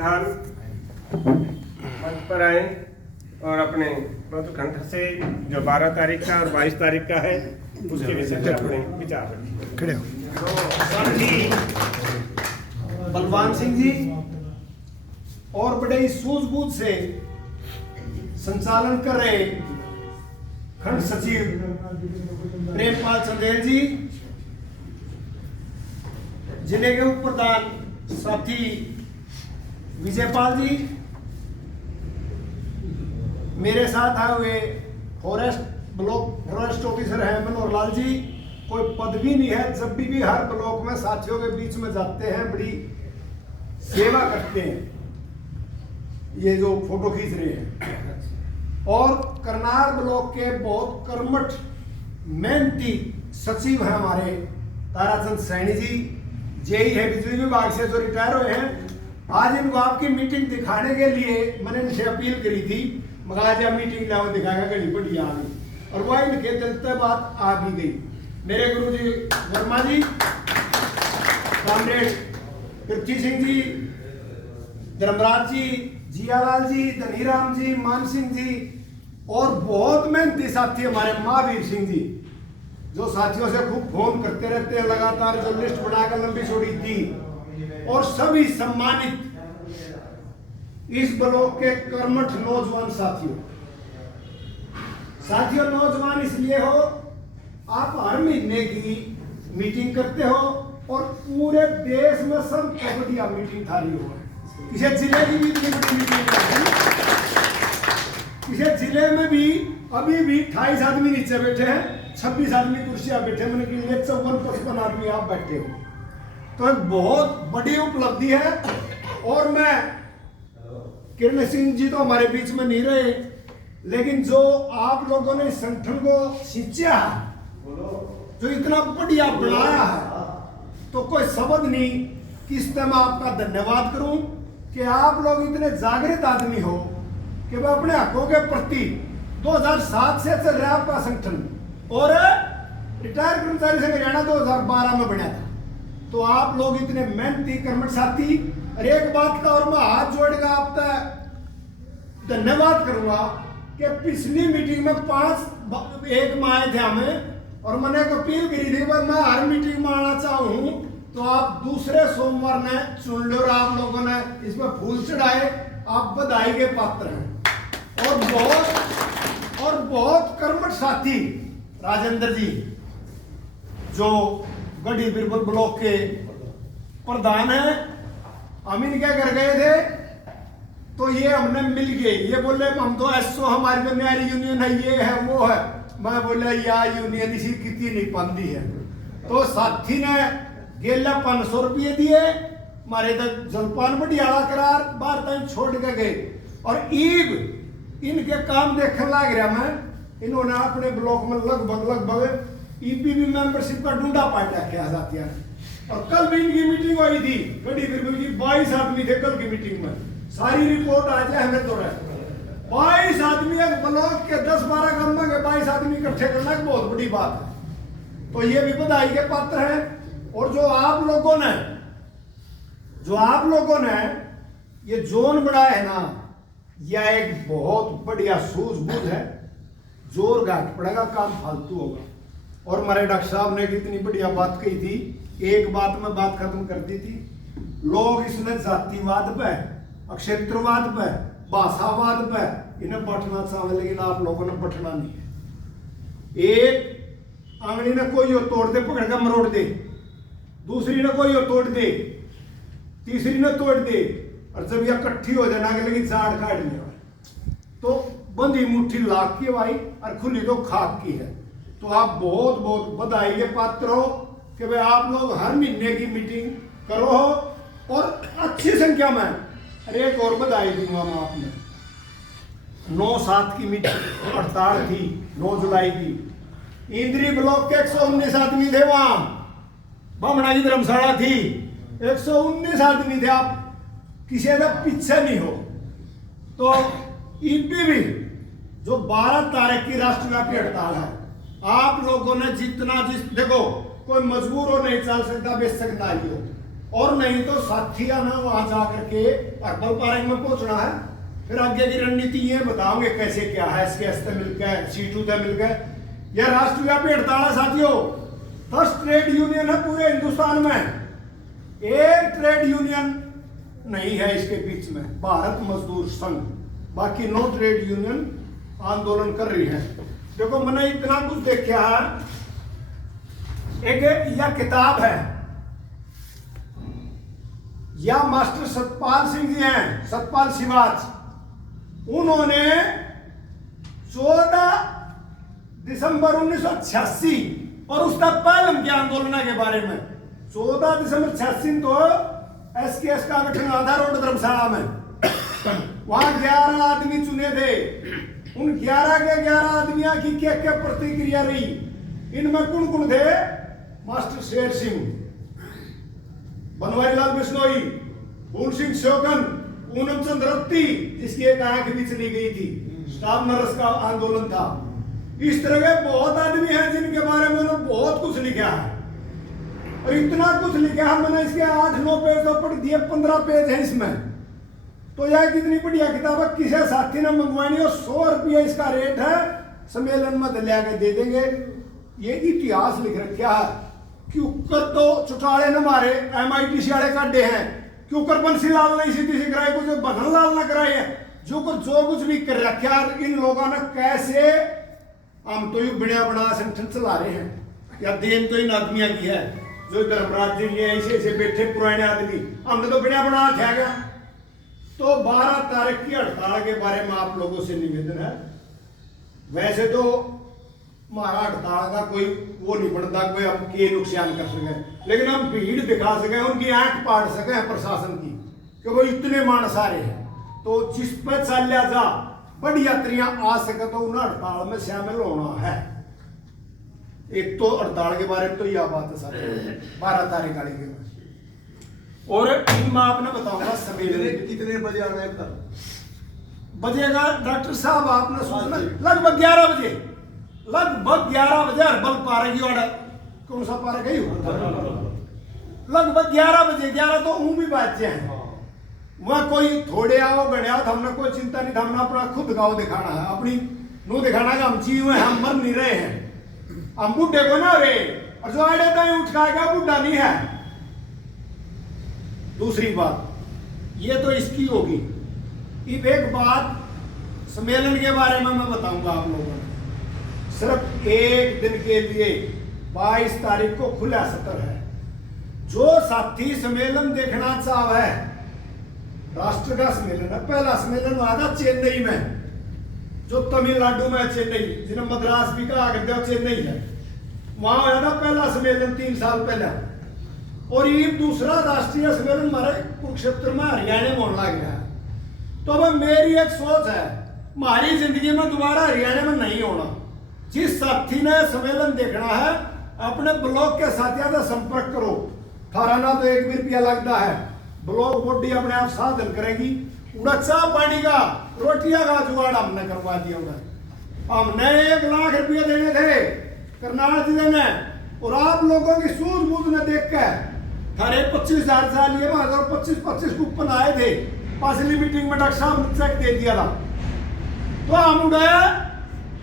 प्रधान मंच पर आए और अपने कंठ से जो 12 तारीख का और 22 तारीख का है उसके विषय पर अपने विचार रखें। खड़े हो। साथी बलवान सिंह जी और बड़े ही सूझबूझ से संचालन कर रहे खंड सचिव प्रेमपाल चंदेल जी, जिले के उप प्रधान साथी विजयपाल जी, मेरे साथ आए हुए फॉरेस्ट ब्लॉक फॉरेस्ट ऑफिसर हैं मनोहर लाल जी। कोई पदवी नहीं है, जब भी हर ब्लॉक में साथियों के बीच में जाते हैं, बड़ी सेवा करते हैं, ये जो फोटो खींच रहे हैं। और करनाल ब्लॉक के बहुत कर्मठ मेहनती सचिव हैं हमारे ताराचंद सैनी जी, जेई है बिजली विभाग से, जो रिटायर हुए हैं। आज इनको आपकी मीटिंग दिखाने के लिए मैंने इनसे अपील करी थी, मगर आज आप मीटिंग लाओ दिखाएगा, घड़ी बड़ी आ गई और वह इनके चलते बात आ भी गई। मेरे गुरु जी वर्मा जी, कॉमरेड पृथ्वी सिंह जी, धर्मराज जी, जियालाल जी, धनीराम जी, मान सिंह जी और बहुत मेहनती साथी हमारे महावीर सिंह जी, जो साथियों से खूब फोन करते रहते हैं लगातार, जो लिस्ट बनाकर लंबी छोड़ी थी। और सभी सम्मानित इस ब्लॉक के कर्मठ नौजवान साथियों नौजवान इसलिए हो, आप हर महीने की मीटिंग करते हो और पूरे देश में सबसे बढ़िया मीटिंग थारी हो। किसी जिले की भी इतनी बड़ी मीटिंग है, किसी जिले में भी अभी भी 28 आदमी नीचे बैठे हैं, 26 आदमी कुर्सियां बैठे, मैंने के लिए 54-55 आदमी आप बैठे हो, तो एक बहुत बड़ी उपलब्धि है। और मैं किरण सिंह जी तो हमारे बीच में नहीं रहे, लेकिन जो आप लोगों ने संगठन को सिंचा, जो इतना बढ़िया बनाया है, तो कोई शब्द नहीं किस तरह मैं आपका धन्यवाद करूं कि आप लोग इतने जागृत आदमी हो कि वह अपने हकों के प्रति 2007 से चल रहा है आपका संगठन और रिटायर कर्मचारी संघ हरियाणा 2012 में बना था। तो आप लोग इतने मेहनती कर्मठ साथी, और एक बात का और मैं हाथ जोड़ेगा आप तक धन्यवाद करूंगा कि पिछली मीटिंग में 5 में आए थे हमें, और मैंने एक अपील करी थी कि मैं हर मीटिंग में आना चाहूं, तो आप दूसरे सोमवार ने चुन लो और आप लोगों ने इसमें फूल चढ़ाए, आप बधाई के पात्र हैं। और बहुत कर्मठ साथी राजेंद्र जी, जो गढ़ी बिरबल ब्लॉक के प्रधान हैं, हम इनके घर गए थे तो ये हमने मिल गए, ये बोले हम तो एसओ, हमारी जो न्यारी यूनियन है, ये है वो है। मैं बोला या यूनियन इसी कितनी नहीं पाती है। तो साथी ने गेला 500 रुपये दिए, हमारे तक जलपान बढ़ियाला करार बाहर तक छोड़ के गए। और ईब इनके काम देखने लग रहा मैं, इन्होंने अपने ब्लॉक में लगभग ईपीबी मेंबरशिप का डूडा पाट रखा साथियों। और कल भी इनकी मीटिंग हुई थी गढ़ी बिरबल की, 22 आदमी थे कल की मीटिंग में, सारी रिपोर्ट आ जाए हमें तो रहे 22 आदमी, एक ब्लॉक के 10-12 गांव में 22 आदमी इकट्ठे करना एक बहुत बड़ी बात है। तो ये भी बधाई के पात्र हैं। और जो आप लोगों ने ये जोन बनाया है ना, यह एक बहुत बढ़िया सूझबूझ है। जोर घाट पड़ेगा, काम फालतू होगा। और हमारे डॉक्टर साहब ने कितनी बढ़िया बात कही थी, एक बात में बात खत्म कर दी थी। लोग इसने जातिवाद पे, क्षेत्रवाद पे, भाषावाद पे इन्हें बटना चाहे, लेकिन आप लोगों ने बटना नहीं है। एक आंगली ने कोई तोड़ दे, पकड़ कर मरोड़ दे, दूसरी ने कोई तोड़ दे, तीसरी ने तोड़ दे, और जब यह इकट्ठी हो जाना के लगी झाड़ काट लिया, तो बंदी मुट्ठी लाख की भाई और खुली तो खाक की है। तो आप बहुत बहुत बधाई के पात्र हो कि भाई आप लोग हर महीने की मीटिंग करो हो और अच्छी संख्या में। अरे एक और बधाई दूंगा मैं आपने, 9/7 की मीटिंग हड़ताल थी 9 जुलाई की, इंद्री ब्लॉक के 119 आदमी थे, वहां बमना की धर्मशाला थी, 119 आदमी थे। आप किसी का पीछे नहीं हो। तो ईपीबी जो 12 तारीख की राष्ट्रव्यापी हड़ताल है, आप लोगों ने जितना देखो, कोई मजबूर हो नहीं चल सकता, बेशक ना ही हो, और नहीं तो साथी आना वहां जाकर के अकबर पार्क में पहुंचना है। फिर आगे की रणनीति ये बताओगे कैसे क्या है, SKS से मिलकर C2 से मिलकर। यह राष्ट्रव्यापी हड़ताल है साथियों। 10 ट्रेड यूनियन है पूरे हिंदुस्तान में, एक ट्रेड यूनियन नहीं है इसके बीच में, भारत मजदूर संघ। बाकी 9 ट्रेड यूनियन आंदोलन कर रही है। देखो मैंने इतना कुछ देखा है। एक यह किताब है, या मास्टर सतपाल सिंह जी हैं, सतपाल शिवाज। उन्होंने 14 दिसंबर 1986 और उसका पहले के आंदोलन के बारे में 14 दिसंबर 86 तो SKS का गठन हुआ था रोड धर्मशाला में। वहां 11 आदमी चुने थे। उन 11 के 11 आदमियों की क्या प्रतिक्रिया रही। इनमें कौन कौन थे? मास्टर शेर सिंह, बनवारी लाल बिश्नोई, फूल सिंह शोकन, पूनम चंद रत्ती जिसकी एक आंख भी चली गई थी, स्टाफ नर्स का आंदोलन था। इस तरह के बहुत आदमी हैं जिनके बारे में उन्होंने बहुत कुछ लिखा है। और इतना कुछ लिखा है मैंने, इसके 8-9 पेज तो पढ़ दिए, 15 पेज है इसमें। तो यह कितनी बढ़िया किताब है, किसी साथी ने मंगवानी हो, 100 रुपया इसका रेट है, सम्मेलन में दलिया के दे देंगे। ये इतिहास लिख रखा है कि ऊपर तो चुटाले न मारे MITC वाले काटे हैं, कि ऊपर बंसीलाल ने सीधी सी कराई, कुछ बधनलाल ने कराई है। जो कुछ भी कर रखा है इन लोगों ने कैसे। हम तो ये बिना बना संगठन चला रहे हैं, या देन तो इन आदमियों की है जो धर्मराज जी ये ऐसे ऐसे बैठे पुराने आदमी, हमने तो बिना बना था गया। तो 12 तारीख की हड़ताल के बारे में आप लोगों से निवेदन है। वैसे तो हमारा हड़ताल का कोई वो नहीं बनता, कोई हम के नुकसान कर सके, लेकिन हम भीड़ दिखा सके, उनकी आंख पाड़ सके प्रशासन की कि वो इतने मानस आ रहे हैं। तो जिस पर चलिया जा बड़ी यात्रियां आ सके तो उन्हें हड़ताल में शामिल होना है। एक तो हड़ताल के बारे में तो यह बात है सर, 12 तारीख वाली के बाद। और मैं आपने बताऊंगा सवेरे कितने बजे आना है? बजेगा डॉक्टर साहब, आपने सोचना लगभग 11 बजे, लगभग 11 बजे हर्बल पार्क की ऑर्डर, कौन सा पार्क है? लगभग 11 बजे, 11 तो ऊं भी बात हैं। वह कोई थोड़े आओ गणे आओ, हमने कोई चिंता नहीं था। हमने अपना खुद गाँव दिखाना है, अपनी नू दिखाना है, हम जीव हैं, हम मर नहीं रहे हैं, हम बुढ़े को ना रहे। और जो आड़े तो उठ खाएगा बुढ़ा नहीं है। दूसरी बात ये तो इसकी होगी। अब एक बात सम्मेलन के बारे में मैं बताऊंगा आप लोगों को। सिर्फ एक दिन के लिए 22 तारीख को खुला सत्र है। जो साथी सम्मेलन देखना चाहे, राष्ट्र का सम्मेलन है, पहला सम्मेलन हुआ था चेन्नई में, जो तमिलनाडु में चेन्नई, जिन्हें मद्रास भी कहा करते हो, चेन्नई है। वहां हुआ था पहला सम्मेलन 3 साल पहले। और ये दूसरा राष्ट्रीय सम्मेलन हमारे कुरुक्षेत्र में हरियाणा में होने लग गया है। तो अब मेरी एक सोच है, हमारी जिंदगी में दोबारा हरियाणा में नहीं होना। जिस साथी ने सम्मेलन देखना है अपने ब्लॉक के साथियों से संपर्क करो। थाराना तो 1 भी रुपया लगता है, ब्लॉक बॉडी अपने आप साधन करेगी। उड़ा चाह पानी का रोटियां का जुगाड़ हमने करवा दिया। हमने 1 लाख रुपया देने थे करनाल जिले में, और आप लोगों की सूझबूझ ने देख कर थारे 25,000 साल लिए 25 कूपन आए थे। पासली मीटिंग में डॉक्टर साहब ने चेक दे दिया था। तो हम उड़े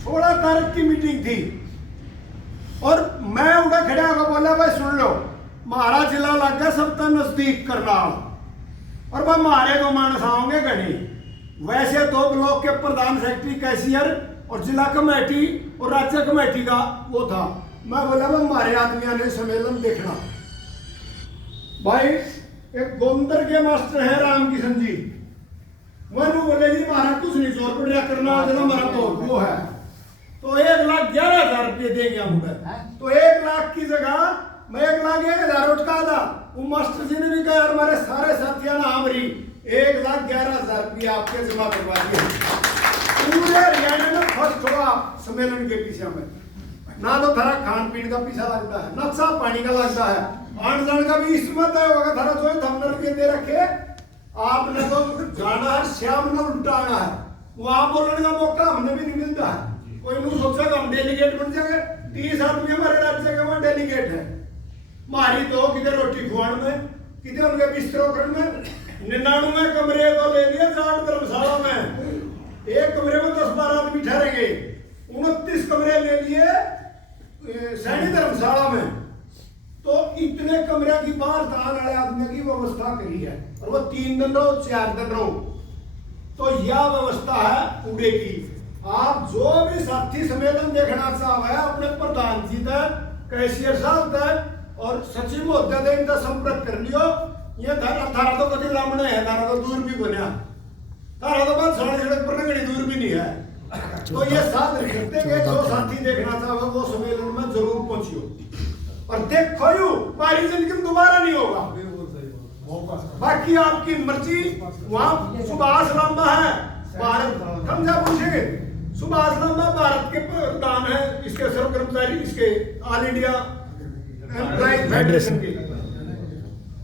16 तारीख की मीटिंग थी, और मैं उड़ा खड़ा होकर बोला भाई सुन लो, हमारा जिला लग गया सबका नजदीक करनाल, और वह हमारे 2 मानस आओगे गणे। वैसे 2 ब्लॉक के प्रधान सेक्रेटरी, कैशियर और जिला कमेटी और राज्य कमेटी का वो था। मैं बोला वह हमारे आदमियों ने सम्मेलन देखना। भाई एक गोंदर के मास्टर है रामकिशन जी, वह बोले जी हमारा कुछ नहीं जोर पड़ रहा करना, जिला हमारा तो वो है। तो 1,11,000 रुपये दे गया मुझे। तो 1 लाख की जगह मैं 1,01,000 उठा था। वो मास्टर जी ने भी कहा यार हमारे सारे साथियों ने आमरी 1,11,000 रुपया आपके जमा करवा दिया। पूरे हरियाणा में फर्स्ट हुआ सम्मेलन के पीछे में। ना तो थारा खान पीन का पीछा लगता है, ना चाह पानी का लगता है, आन जान का भी इसमें तय होगा। थारा जो है हमने रुपये दे रखे, आपने तो जाना है, श्याम ने उल्टाना है। वहां बोलने का मौका हमने भी नहीं मिलता है। कोई नहीं सोचेगा हम डेलीगेट बन जाएंगे। 30 आदमी हमारे राज्य के वहां डेलीगेट है। हमारी तो किधर रोटी खुआन में कितने उनके बिस्तरों घर में 99 कमरे तो ले लिए 4 धर्मशाला में, एक कमरे में 10-12 आदमी ठहरेंगे, 29 कमरे ले लिए सैनी धर्मशाला में। तो इतने कमरे की बाहर आने वाले आदमी की व्यवस्था करी है, और वो 3 दिन रहो 4 दिन रहो। तो यह व्यवस्था है उड़े की। आप जो भी साथी सम्मेलन देखना चाहे अपने प्रधान जी तक, कैशियर साहब तक और सचिव महोदय तक इनका संपर्क कर लियो। ये थारा तो कभी लामने है, थारा तो दूर भी बना, थारा तो बात सड़क पर नगड़ी दूर भी नहीं है। तो ये साथ करते कि जो साथी देखना चाहे वो सम्मेलन में जरूर पहुंचियो और देखो यू हमारी जिंदगी में दोबारा नहीं होगा। बाकी आपकी मर्जी। वहां सुभाष लांबा है, भारत हम जा पूछेंगे, सुभाष लांबा भारत के प्रधान है, इसके सर्व कर्मचारी, इसके ऑल इंडिया एम्प्लॉय फेडरेशन के,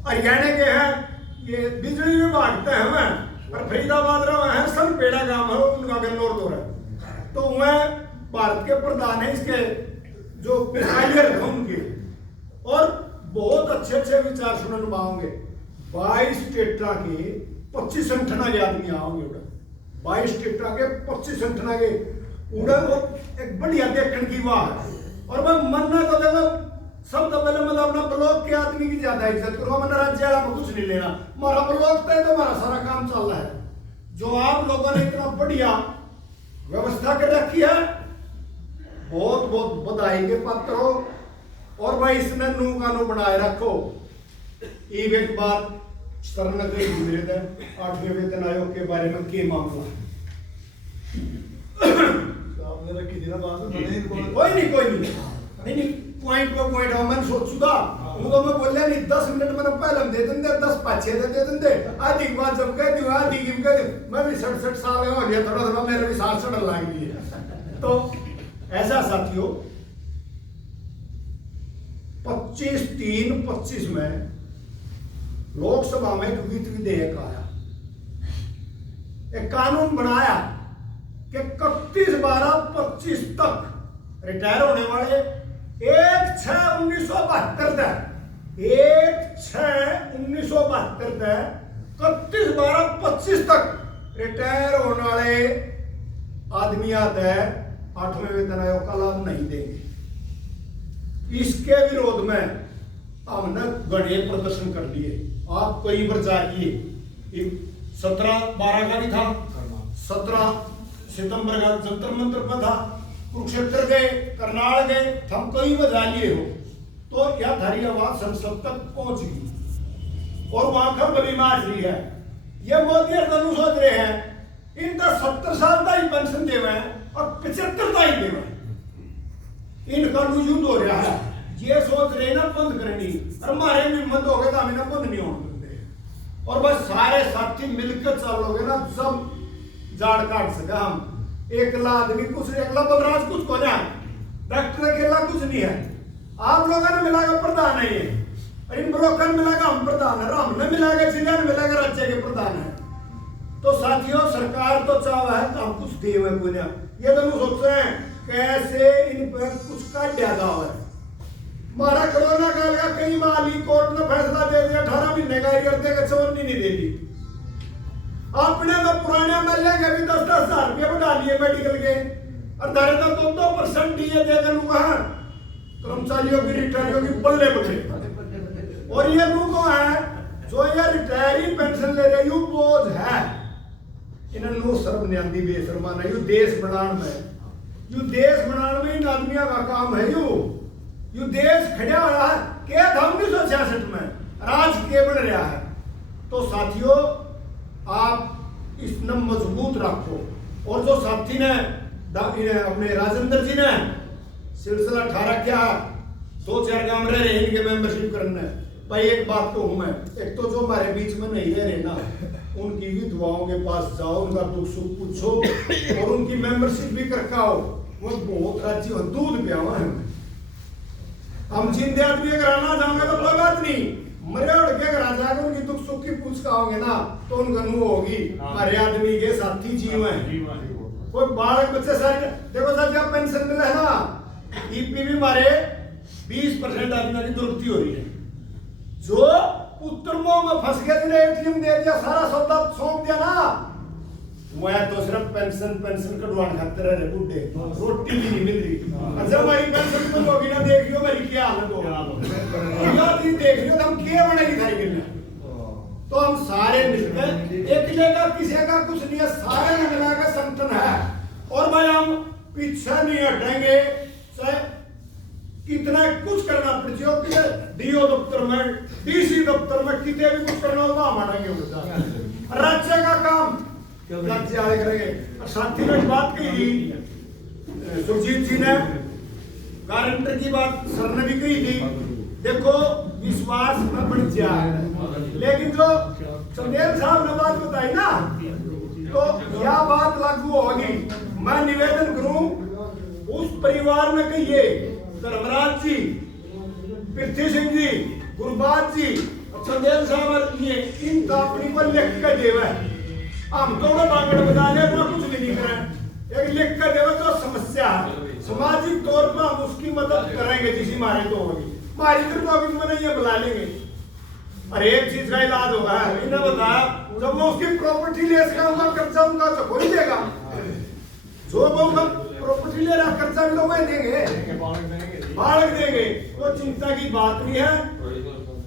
हरियाणा के हैं, ये बिजली विभाग के हैं, और फरीदाबाद रहा है, सन पेड़ा गांव है उनका गन्नौर तो है। तो वह भारत के प्रधान है, इसके जो कालियर है उनके, और बहुत अच्छे अच्छे विचार सुनने पाओगे। 22 स्टेटा के 25 संठना के आदमी आओगे, 22 स्टेटा के 25 संठना के उड़े, वो एक बढ़िया देखने की बात है। और मैं मनना तो देखो सब तो पहले मतलब अपना ब्लॉक के आदमी की ज्यादा इज्जत करो, मैंने राज्य वाला को कुछ नहीं लेना, हमारा ब्लॉक तय तो हमारा सारा काम चल रहा है। जो आप लोगों ने इतना बढ़िया व्यवस्था कर रखी है, बहुत बहुत बधाई के पात्र हो। और भाई इसने नू कानून बनाए रखो। एक बात शरण गई गुजरे थे 8वें वेतन आयोग के बारे में क्या मामला है? आपने रखी थी ना बात, कोई नहीं पॉइंट पे पॉइंट हम मैंने सोचूंगा उनको मैं बोलिया नहीं 10 मिनट मैंने पहले दे देंगे, 10 पाछे दे देंगे, आधी बात जब कह दूं आधी गिम कह दूं। मैं भी 67 साल हो गया, थोड़ा थोड़ा मेरे भी साल सड़न लग गई है। तो ऐसा साथियों 25/3/25 में लोकसभा में एक वित्त विधेयक आया, एक कानून बनाया कि 31/12/25 तक रिटायर होने वाले 1/6/1972 तक 1/6/1972 तक 31/12/25 तक रिटायर होने वाले आदमी आते हैं 8वें वेतन आयोग का लाभ नहीं देंगे। इसके विरोध में हमने बड़े प्रदर्शन कर लिए। आप कई बार जाइए, 17/12 का भी था, 17 सितंबर का जंतर मंतर पर था, कुरुक्षेत्र गए, करनाल गए, हम कई बजा लिए हो। तो यह थारी आवाज संसद तक पहुंच गई और वहां का बड़ी माजरी है। ये मोदी और सोच रहे हैं इनका 70 साल का ही पेंशन देवे और 75 का ही देवे, इनका युद्ध हो रहा है। ये सोच रहे ना बंद करनी, और हमारे भी बंद हो गए तो हमें ना बंद नहीं होने देंगे। और बस सारे साथी मिलकर चलोगे ना, सब जाड़ काट सका। हम एकला आदमी कुछ, एकला बलराज कुछ को ना, डॉक्टर अकेला कुछ नहीं है। आप लोगों ने मिलाकर प्रधान है ये, और इन ब्लॉकों ने मिलाकर हम प्रधान है, हमने मिलाकर जिले ने मिलाकर राज्य के प्रधान है। तो साथियों सरकार तो चाह है तो हम कुछ देवे कोई ना, ये तो सोचते हैं कैसे इन पर कुछ काट दिया जाए। हमारा कोरोना काल का कई माली कोर्ट ने फैसला दे दिया 18 महीने का करते कि चवन्नी नहीं देगी। आपने तो पुराने एमएलए के भी 10-10 हजार रुपये बढ़ा लिए मेडिकल के, और धरे तो 2% दिए देगा वहां कर्मचारियों की रिटायरियों की बल्ले बल्ले। और ये लोग है जो ये रिटायरी पेंशन ले रहे यू बोझ है, इन्होंने शर्म नहीं आती, बेशर्मा नहीं। यू देश बनाने में इन आदमियों का काम है। यू देश खड़ा हुआ है क्या था 1966 में, राज के बन रहा है। तो साथियों आप इसने मजबूत रखो। और जो साथी ने अपने राजेंद्र जी ने सिलसिला 18 क्या 2-4 गांव रह रहे इनके मेंबरशिप करने। भाई एक बात तो हूं मैं, एक तो जो हमारे बीच में नहीं रह रहे ना, उनकी भी दुआओं के पास जाओ, उनका दुख सुख पूछो और उनकी मेंबरशिप भी करके आओ। वो बहुत राजी हो, दूध पियावा है। हम जिंदे आदमी कराना चाहेंगे तो कोई बात नहीं, मरे उड़ के करा जाएगा, उनकी दुख सुख की पूछ का होंगे ना तो उनका मुंह होगी। हमारे आदमी के साथी जीव है, कोई बालक बच्चे सारे देखो सर जब पेंशन मिले है ना, ईपी भी हमारे 20% आदमी की दुरुपति हो रही है। जो उत्तरमों में फंस गया, तुमने एटीएम दे दिया, सारा सौदा सौंप दिया ना, मैं तो सिर्फ पेंशन कटवाने खातिर रहे बूढ़े, रोटी भी नहीं मिल रही। अच्छा हमारी पेंशन तुम होगी ना, देख लियो मेरी क्या हालत होगी यार, तुम देख लियो हम क्या बनेगी थारी गिरना। तो हम सारे मिलकर एक जगह किसी का कुछ नहीं है, सारे ने मिला के संगठन है, और भाई हम पीछे नहीं हटेंगे, चाहे कितना कुछ करना पड़ जाए, डीओ दफ्तर में, डीसी दफ्तर में, कितने भी कुछ करना होगा हम हटेंगे। राज्य का काम राज्य वाले करेंगे। और साथी ने बात कही थी सुरजीत जी ने, गारंटर की बात सर ने भी कही थी, देखो विश्वास में बढ़ जाए, लेकिन जो चंदेल साहब ने बात बताई ना, तो यह बात लागू होगी। मैं निवेदन करूं उस परिवार में कहिए, धर्मराज जी, पृथ्वी सिंह जी, गुरबाज जी, चंदेल साहब ये इन अपनी को लिख कर देवे, हम तो बागड़ बजा ले, अपना कुछ नहीं करें, एक लिख कर देवे तो समस्या है, सामाजिक तौर पर हम उसकी मदद करेंगे जिसी मारे तो होगी, हमारी तरफ अभी मैंने ये बुला लेंगे, और एक चीज का इलाज होगा। इन्हें बताया जब वो उसकी प्रॉपर्टी ले सका, उनका खर्चा उनका तो कोई देगा, जो वो प्रॉपर्टी ले रहा खर्चा भी तो वही देंगे, बालक देंगे, वो चिंता की बात नहीं है।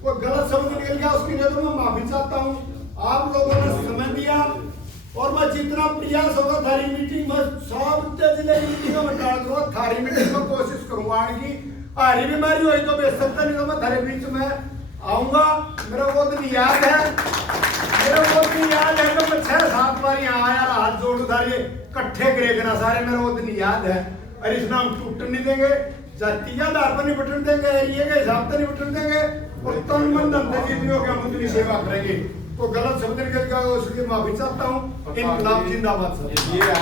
कोई गलत शब्द निकल गया उसके लिए तो मैं माफी चाहता हूँ, आप लोगों ने समय दिया, और मैं जितना प्रयास होगा थारी मीटिंग में, सब जिले की मीटिंगों में डाल दूंगा, थारी मीटिंग में कोशिश करूंगा आने की, हारी बीमारी हुई तो बेसकता नहीं तो मैं थारे बीच में आऊंगा। मेरा वो दिन याद है, कि मैं 6-7 बार यहाँ आया, हाथ जोड़ थारे इकट्ठे करे करना सारे, मेरा वो दिन याद है, और इस नाम टूटने नहीं देंगे, जातीय आधार पर नहीं बटन देंगे, एरिया के हिसाब से नहीं बटन देंगे, और तन मन धन से जितनी हो गया हम उतनी सेवा करेंगे। तो गलत शब्द निकल गया उसकी माफी चाहता हूँ। इनकलाब जिंदाबाद सर। ये है